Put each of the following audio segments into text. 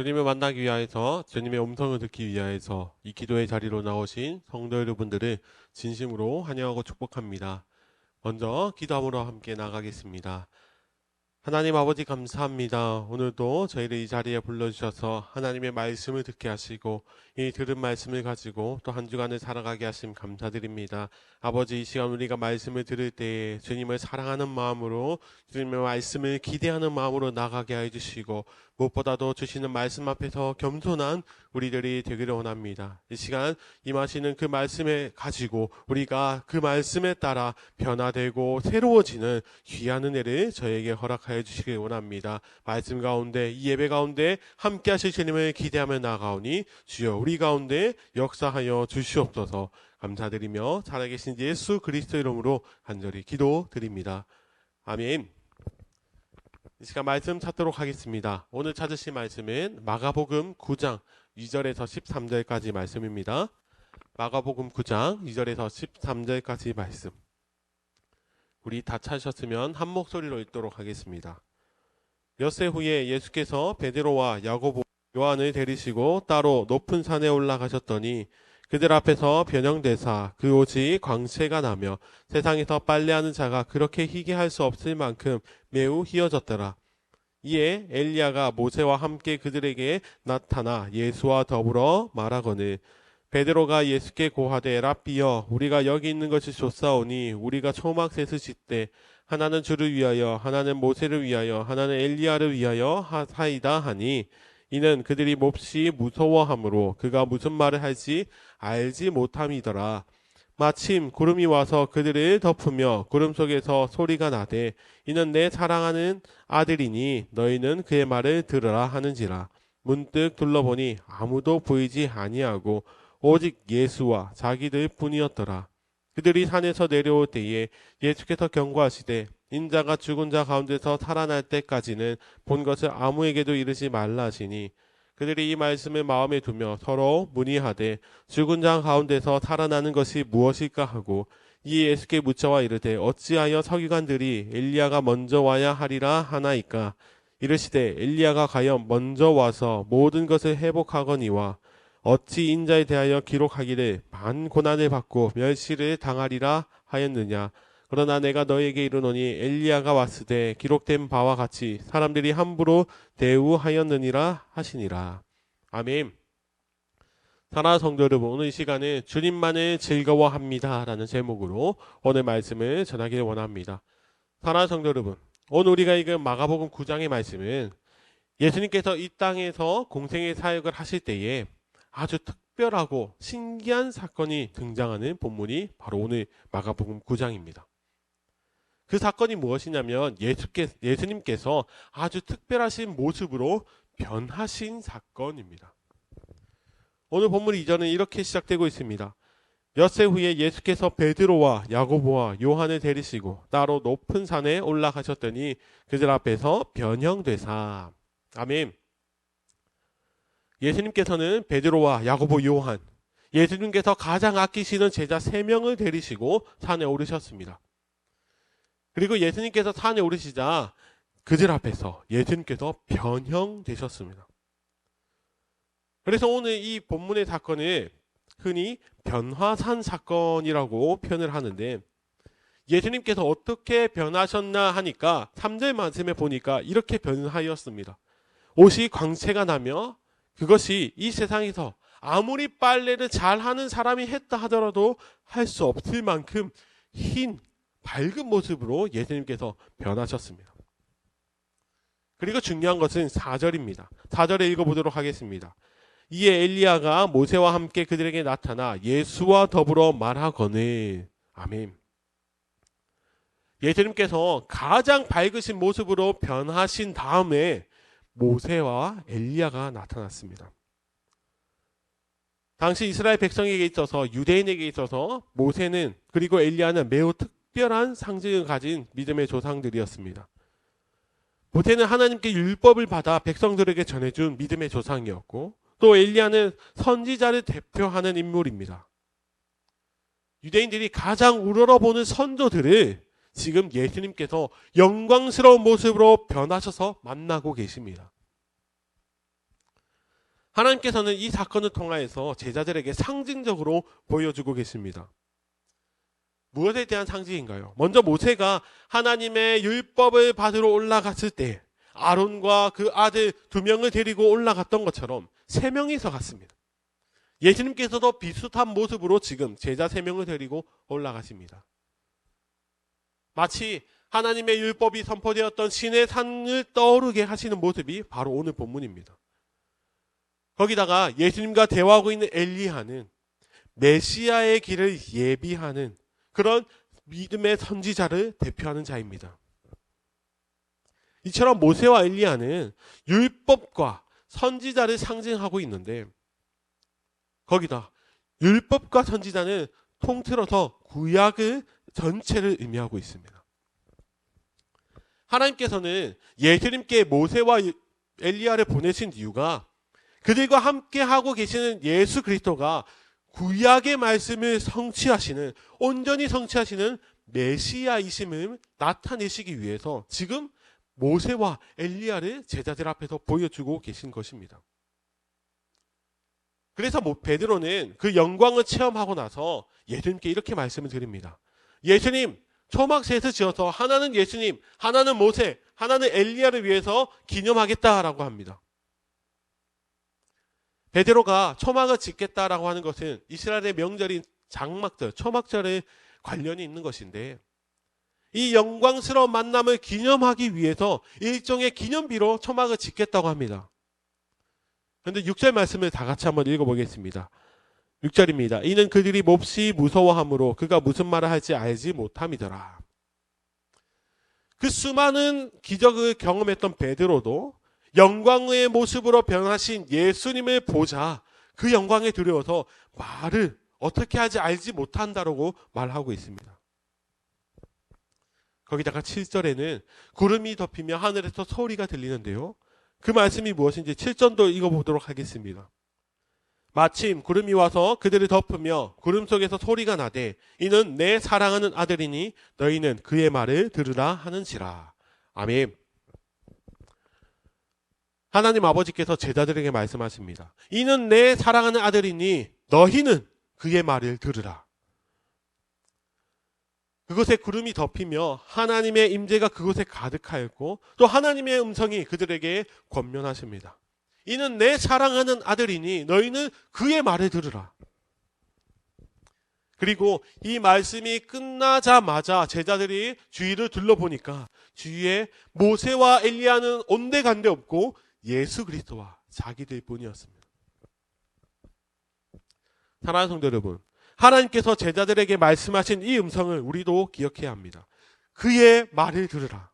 주님을 만나기 위하여서 주님의 음성을 듣기 위하여서 이 기도의 자리로 나오신 성도 여러분들을 진심으로 환영하고 축복합니다. 먼저 기도함으로 함께 나가겠습니다. 하나님 아버지 감사합니다. 오늘도 저희를 이 자리에 불러주셔서 하나님의 말씀을 듣게 하시고 이 들은 말씀을 가지고 또 한 주간을 살아가게 하심 감사드립니다. 아버지, 이 시간 우리가 말씀을 들을 때에 주님을 사랑하는 마음으로 주님의 말씀을 기대하는 마음으로 나가게 해주시고 무엇보다도 주시는 말씀 앞에서 겸손한 우리들이 되기를 원합니다. 이 시간 임하시는 그 말씀에 가지고 우리가 그 말씀에 따라 변화되고 새로워지는 귀한 은혜를 저에게 허락하여 주시길 원합니다. 말씀 가운데 이 예배 가운데 함께 하실 주님을 기대하며 나아가오니 주여 우리 가운데 역사하여 주시옵소서. 감사드리며 살아계신 예수 그리스도 이름으로 간절히 기도드립니다. 아멘. 이 시간 말씀 찾도록 하겠습니다. 오늘 찾으실 말씀은 마가복음 9장 2절에서 13절까지 말씀입니다. 마가복음 9장 2절에서 13절까지 말씀. 우리 다 찾으셨으면 한 목소리로 읽도록 하겠습니다. 엿새 후에 예수께서 베드로와 야고보, 요한을 데리시고 따로 높은 산에 올라가셨더니 그들 앞에서 변형되사 그 옷이 광채가 나며 세상에서 빨래하는 자가 그렇게 희게 할 수 없을 만큼 매우 희어졌더라. 이에 엘리야가 모세와 함께 그들에게 나타나 예수와 더불어 말하거늘 베드로가 예수께 고하되 랍비여 우리가 여기 있는 것이 좋사오니 우리가 초막셋을 짓되 하나는 주를 위하여 하나는 모세를 위하여 하나는 엘리야를 위하여 하사이다 하니 이는 그들이 몹시 무서워하므로 그가 무슨 말을 할지 알지 못함이더라. 마침 구름이 와서 그들을 덮으며 구름 속에서 소리가 나되 이는 내 사랑하는 아들이니 너희는 그의 말을 들으라 하는지라. 문득 둘러보니 아무도 보이지 아니하고 오직 예수와 자기들 뿐이었더라. 그들이 산에서 내려올 때에 예수께서 경고하시되 인자가 죽은 자 가운데서 살아날 때까지는 본 것을 아무에게도 이르지 말라 하시니 그들이 이 말씀을 마음에 두며 서로 문의하되 죽은 자 가운데서 살아나는 것이 무엇일까 하고 이 예수께 묻자와 이르되 어찌하여 서기관들이 엘리야가 먼저 와야 하리라 하나이까. 이르시되 엘리야가 과연 먼저 와서 모든 것을 회복하거니와 어찌 인자에 대하여 기록하기를 반 고난을 받고 멸시를 당하리라 하였느냐. 그러나 내가 너에게 이르노니 엘리야가 왔으되 기록된 바와 같이 사람들이 함부로 대우하였느니라 하시니라. 아멘. 사랑하는 성도 여러분, 오늘 이 시간은 주님만을 즐거워합니다 라는 제목으로 오늘 말씀을 전하기를 원합니다. 사랑하는 성도 여러분, 오늘 우리가 읽은 마가복음 9장의 말씀은 예수님께서 이 땅에서 공생의 사역을 하실 때에 아주 특별하고 신기한 사건이 등장하는 본문이 바로 오늘 마가복음 9장입니다. 그 사건이 무엇이냐면 예수님께서 아주 특별하신 모습으로 변하신 사건입니다. 오늘 본문 이전은 이렇게 시작되고 있습니다. 엿새 후에 예수께서 베드로와 야고보와 요한을 데리시고 따로 높은 산에 올라가셨더니 그들 앞에서 변형되사. 아멘. 예수님께서는 베드로와 야고보, 요한, 예수님께서 가장 아끼시는 제자 3명을 데리시고 산에 오르셨습니다. 그리고 예수님께서 산에 오르시자 그들 앞에서 예수님께서 변형되셨습니다. 그래서 오늘 이 본문의 사건을 흔히 변화산 사건이라고 표현을 하는데 예수님께서 어떻게 변하셨나 하니까 3절 말씀에 보니까 이렇게 변하였습니다. 옷이 광채가 나며 그것이 이 세상에서 아무리 빨래를 잘하는 사람이 했다 하더라도 할 수 없을 만큼 흰 밝은 모습으로 예수님께서 변하셨습니다. 그리고 중요한 것은 4절입니다. 4절에 읽어보도록 하겠습니다. 이에 엘리야가 모세와 함께 그들에게 나타나 예수와 더불어 말하거늘. 아멘. 예수님께서 가장 밝으신 모습으로 변하신 다음에 모세와 엘리야가 나타났습니다. 당시 이스라엘 백성에게 있어서 유대인에게 있어서 모세는 그리고 엘리야는 매우 특별한 상징을 가진 믿음의 조상들이었습니다. 모세는 하나님께 율법을 받아 백성들에게 전해준 믿음의 조상이었고 또 엘리야는 선지자를 대표하는 인물입니다. 유대인들이 가장 우러러보는 선조들을 지금 예수님께서 영광스러운 모습으로 변하셔서 만나고 계십니다. 하나님께서는 이 사건을 통하여서 제자들에게 상징적으로 보여주고 계십니다. 무엇에 대한 상징인가요? 먼저 모세가 하나님의 율법을 받으러 올라갔을 때 아론과 그 아들 2명을 데리고 올라갔던 것처럼 3명이서 갔습니다. 예수님께서도 비슷한 모습으로 지금 제자 3명을 데리고 올라가십니다. 마치 하나님의 율법이 선포되었던 신의 산을 떠오르게 하시는 모습이 바로 오늘 본문입니다. 거기다가 예수님과 대화하고 있는 엘리야는 메시아의 길을 예비하는 그런 믿음의 선지자를 대표하는 자입니다. 이처럼 모세와 엘리야는 율법과 선지자를 상징하고 있는데 거기다 율법과 선지자는 통틀어서 구약을 전체를 의미하고 있습니다. 하나님께서는 예수님께 모세와 엘리야를 보내신 이유가 그들과 함께 하고 계시는 예수 그리스도가 구약의 말씀을 성취하시는, 온전히 성취하시는 메시아이심을 나타내시기 위해서 지금 모세와 엘리야를 제자들 앞에서 보여주고 계신 것입니다. 그래서 베드로는 그 영광을 체험하고 나서 예수님께 이렇게 말씀을 드립니다. 예수님, 초막셋을 지어서 하나는 예수님, 하나는 모세, 하나는 엘리야를 위해서 기념하겠다라고 합니다. 베드로가 초막을 짓겠다라고 하는 것은 이스라엘의 명절인 장막절, 초막절에 관련이 있는 것인데 이 영광스러운 만남을 기념하기 위해서 일종의 기념비로 초막을 짓겠다고 합니다. 그런데 6절 말씀을 다 같이 한번 읽어보겠습니다. 6절입니다. 이는 그들이 몹시 무서워하므로 그가 무슨 말을 할지 알지 못함이더라. 그 수많은 기적을 경험했던 베드로도 영광의 모습으로 변하신 예수님을 보자 그 영광에 두려워서 말을 어떻게 하지 알지 못한다라고 말하고 있습니다. 거기다가 7절에는 구름이 덮이며 하늘에서 소리가 들리는데요. 그 말씀이 무엇인지 7절도 읽어보도록 하겠습니다. 마침 구름이 와서 그들을 덮으며 구름 속에서 소리가 나되 이는 내 사랑하는 아들이니 너희는 그의 말을 들으라 하는지라. 아멘. 하나님 아버지께서 제자들에게 말씀하십니다. 이는 내 사랑하는 아들이니 너희는 그의 말을 들으라. 그곳에 구름이 덮이며 하나님의 임재가 그곳에 가득하였고 또 하나님의 음성이 그들에게 권면하십니다. 이는 내 사랑하는 아들이니 너희는 그의 말을 들으라. 그리고 이 말씀이 끝나자마자 제자들이 주위를 둘러보니까 주위에 모세와 엘리야는 온데간데 없고 예수 그리스도와 자기들 뿐이었습니다. 사랑하는 성도 여러분, 하나님께서 제자들에게 말씀하신 이 음성을 우리도 기억해야 합니다. 그의 말을 들으라.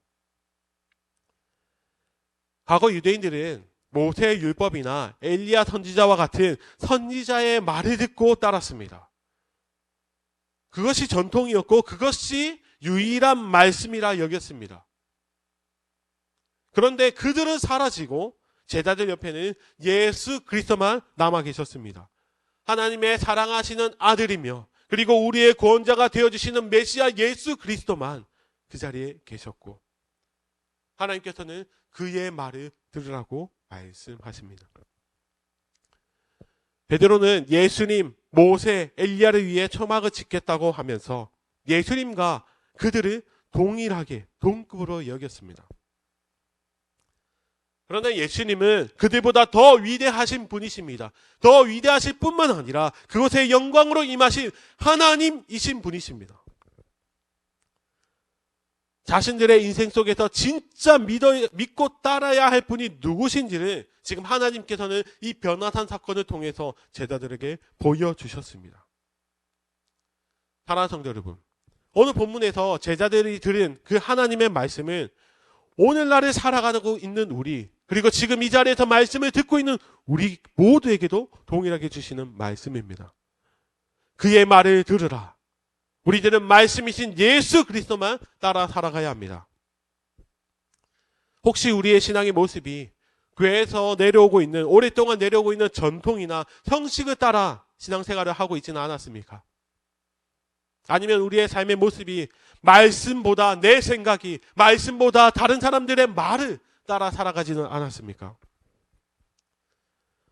과거 유대인들은 모세의 율법이나 엘리야 선지자와 같은 선지자의 말을 듣고 따랐습니다. 그것이 전통이었고 그것이 유일한 말씀이라 여겼습니다. 그런데 그들은 사라지고 제자들 옆에는 예수 그리스도만 남아 계셨습니다. 하나님의 사랑하시는 아들이며 그리고 우리의 구원자가 되어주시는 메시아 예수 그리스도만 그 자리에 계셨고 하나님께서는 그의 말을 들으라고 말씀하십니다. 베드로는 예수님, 모세, 엘리야를 위해 초막을 짓겠다고 하면서 예수님과 그들을 동일하게 동급으로 여겼습니다. 그러나 예수님은 그들보다 더 위대하신 분이십니다. 더 위대하실 뿐만 아니라 그곳에 영광으로 임하신 하나님이신 분이십니다. 자신들의 인생 속에서 진짜 믿고 따라야 할 분이 누구신지를 지금 하나님께서는 이 변화산 사건을 통해서 제자들에게 보여주셨습니다. 사랑하는 성도 여러분, 오늘 본문에서 제자들이 들은 그 하나님의 말씀은 오늘날을 살아가고 있는 우리, 그리고 지금 이 자리에서 말씀을 듣고 있는 우리 모두에게도 동일하게 주시는 말씀입니다. 그의 말을 들으라. 우리들은 말씀이신 예수 그리스도만 따라 살아가야 합니다. 혹시 우리의 신앙의 모습이 교회에서 내려오고 있는, 오랫동안 내려오고 있는 전통이나 형식을 따라 신앙생활을 하고 있지는 않았습니까? 아니면 우리의 삶의 모습이 말씀보다 내 생각이, 말씀보다 다른 사람들의 말을 따라 살아가지는 않았습니까?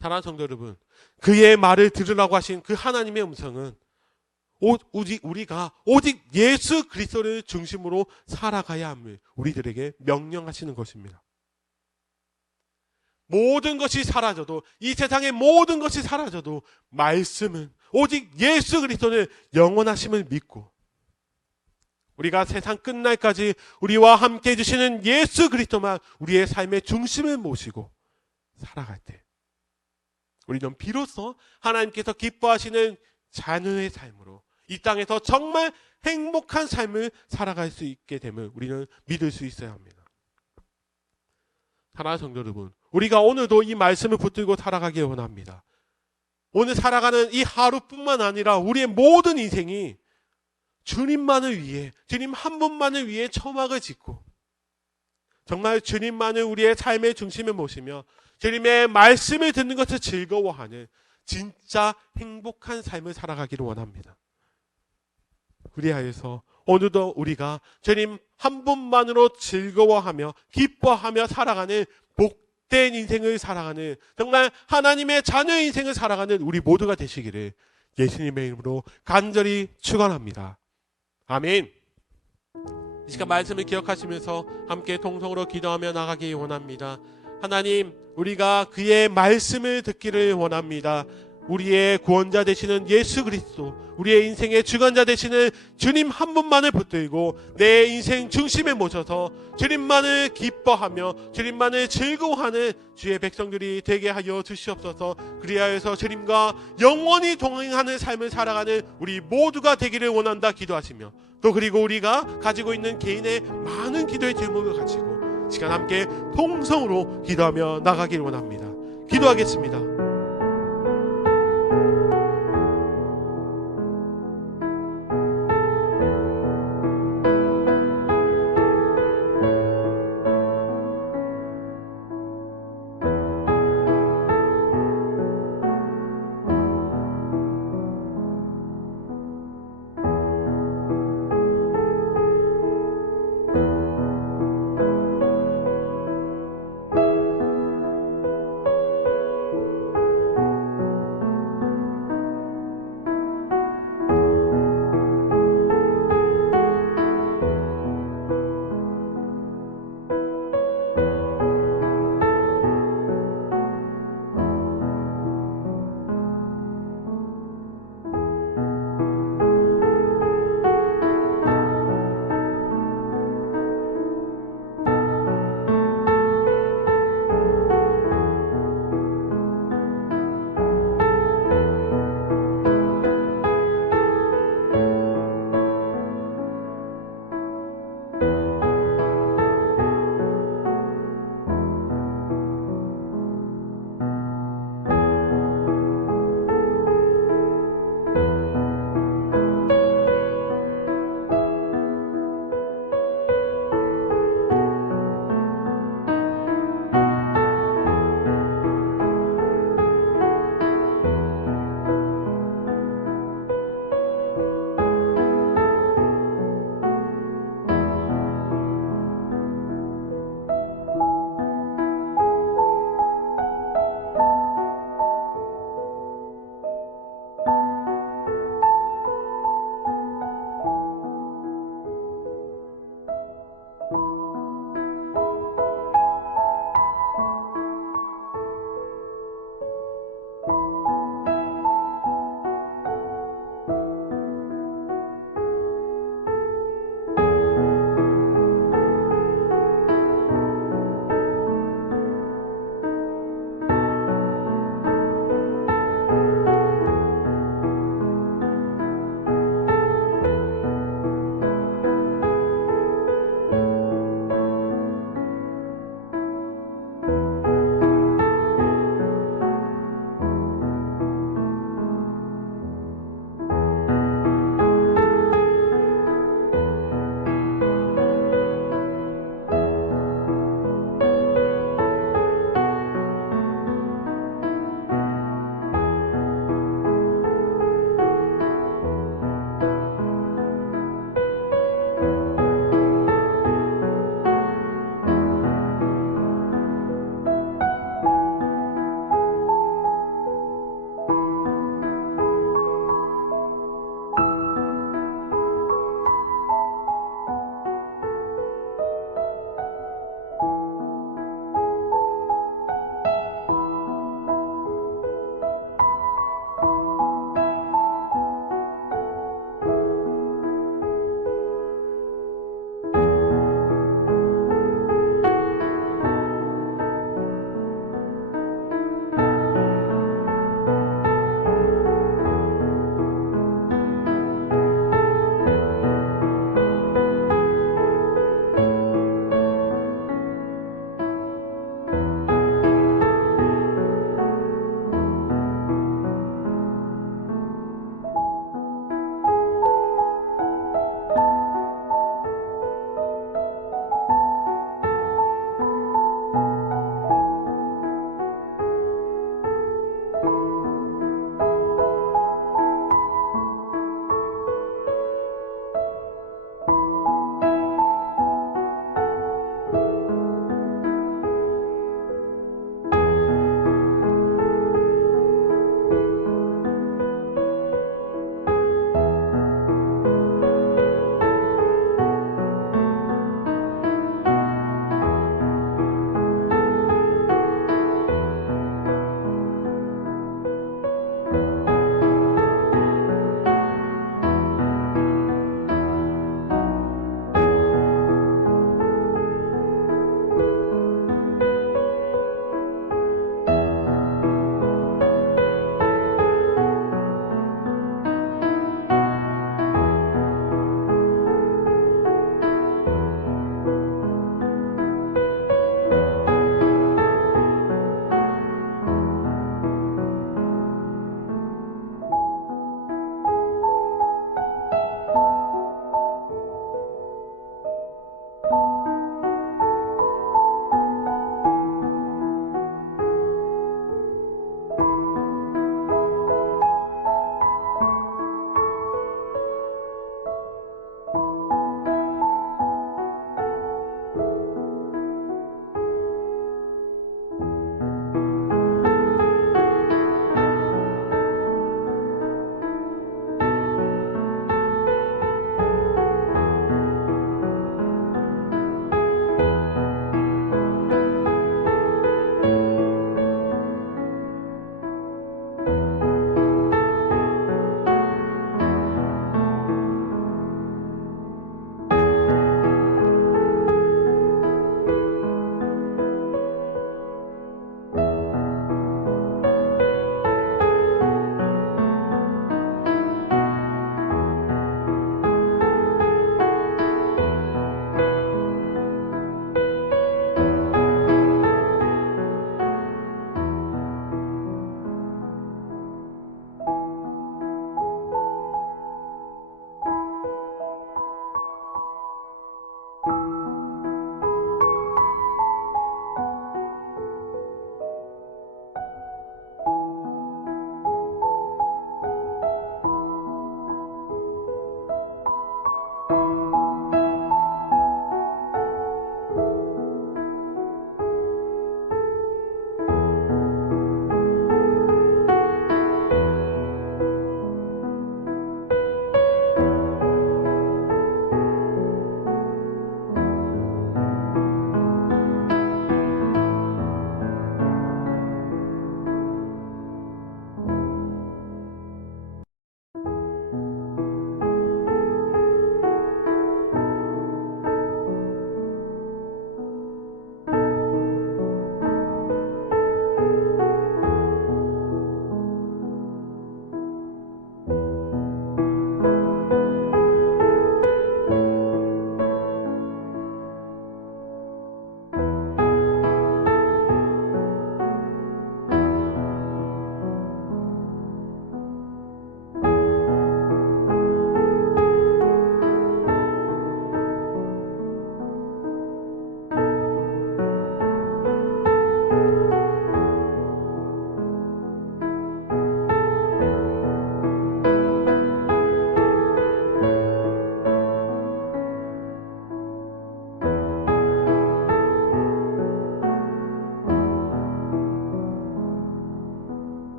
사랑하는 성도 여러분, 그의 말을 들으라고 하신 그 하나님의 음성은 우리가 오직 예수 그리스도를 중심으로 살아가야 함을 우리들에게 명령하시는 것입니다. 모든 것이 사라져도, 이 세상의 모든 것이 사라져도 말씀은 오직 예수 그리스도는 영원하심을 믿고, 우리가 세상 끝날까지 우리와 함께 해주시는 예수 그리스도만 우리의 삶의 중심을 모시고 살아갈 때, 우리는 비로소 하나님께서 기뻐하시는 자녀의 삶으로 이 땅에서 정말 행복한 삶을 살아갈 수 있게 됨을 우리는 믿을 수 있어야 합니다. 사랑하는 성도 여러분, 우리가 오늘도 이 말씀을 붙들고 살아가길 원합니다. 오늘 살아가는 이 하루뿐만 아니라 우리의 모든 인생이 주님만을 위해, 주님 한 분만을 위해 처막을 짓고 정말 주님만을 우리의 삶의 중심에 모시며 주님의 말씀을 듣는 것을 즐거워하는 진짜 행복한 삶을 살아가기를 원합니다. 그리하여서 오늘도 우리가 주님 한 분만으로 즐거워하며 기뻐하며 살아가는 복된 인생을 살아가는, 정말 하나님의 자녀의 인생을 살아가는 우리 모두가 되시기를 예수님의 이름으로 간절히 축원합니다. 아멘. 이 시간 말씀을 기억하시면서 함께 통성으로 기도하며 나가기 원합니다. 하나님, 우리가 그의 말씀을 듣기를 원합니다. 우리의 구원자 되시는 예수 그리스도, 우리의 인생의 주관자 되시는 주님 한 분만을 붙들고 내 인생 중심에 모셔서 주님만을 기뻐하며 주님만을 즐거워하는 주의 백성들이 되게 하여 주시옵소서. 그리하여서 주님과 영원히 동행하는 삶을 살아가는 우리 모두가 되기를 원한다 기도하시며, 또 그리고 우리가 가지고 있는 개인의 많은 기도의 제목을 가지고 시간 함께 통성으로 기도하며 나가기를 원합니다. 기도하겠습니다.